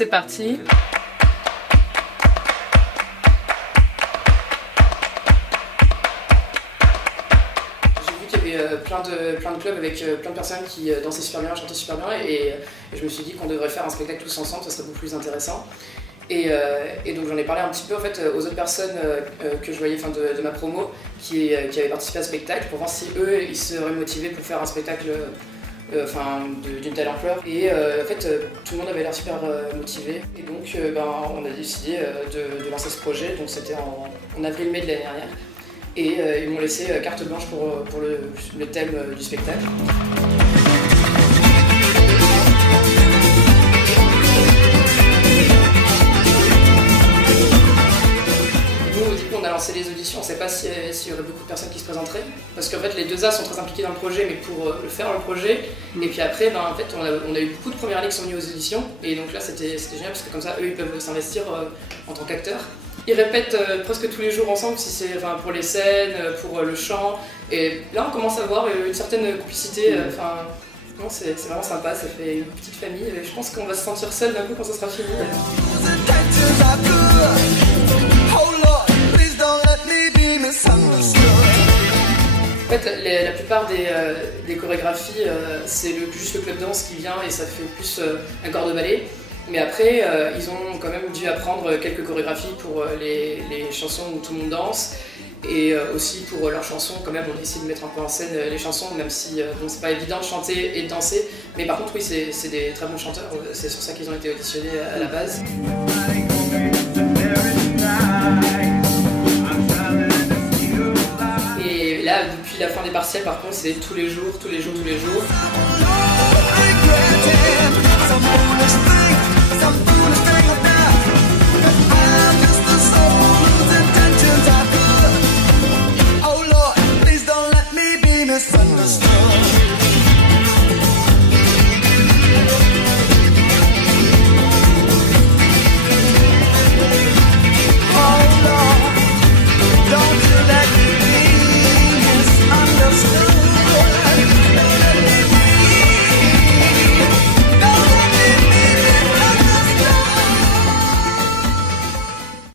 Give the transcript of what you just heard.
C'est parti. Plein de clubs avec plein de personnes qui dansaient super bien, chantaient super bien et je me suis dit qu'on devrait faire un spectacle tous ensemble, ça serait beaucoup plus intéressant. Et donc j'en ai parlé un petit peu en fait aux autres personnes que je voyais de ma promo qui avaient participé à ce spectacle pour voir si eux ils seraient motivés pour faire un spectacle d'une telle ampleur. Et en fait tout le monde avait l'air super motivé et donc on a décidé de lancer ce projet, donc c'était en avril-mai de l'année dernière. Et ils m'ont laissé carte blanche pour le thème du spectacle. Nous, au début, on a lancé les auditions, on ne sait pas s'il y aurait beaucoup de personnes qui se présenteraient, parce qu'en fait, les deux A sont très impliqués dans le projet, mais pour faire le projet. Et puis après, en fait, on a eu beaucoup de premières années qui sont venues aux auditions, et donc là, c'était génial, parce que comme ça, eux, ils peuvent s'investir en tant qu'acteurs. Ils répètent presque tous les jours ensemble, si c'est pour les scènes, pour le chant. Et là, on commence à voir une certaine complicité. C'est vraiment sympa, ça fait une petite famille. Et je pense qu'on va se sentir seul d'un coup quand ça sera fini. En fait, la plupart des chorégraphies, c'est juste le club danse qui vient et ça fait plus un corps de ballet. Mais après, ils ont quand même dû apprendre quelques chorégraphies pour les chansons où tout le monde danse. Et aussi pour leurs chansons, quand même, on a essayé de mettre un peu en scène les chansons, même si c'est pas évident de chanter et de danser. Mais par contre, oui, c'est des très bons chanteurs, c'est sur ça qu'ils ont été auditionnés à la base. Et là, depuis la fin des partiels, par contre, c'est tous les jours, tous les jours, tous les jours. Misunderstood.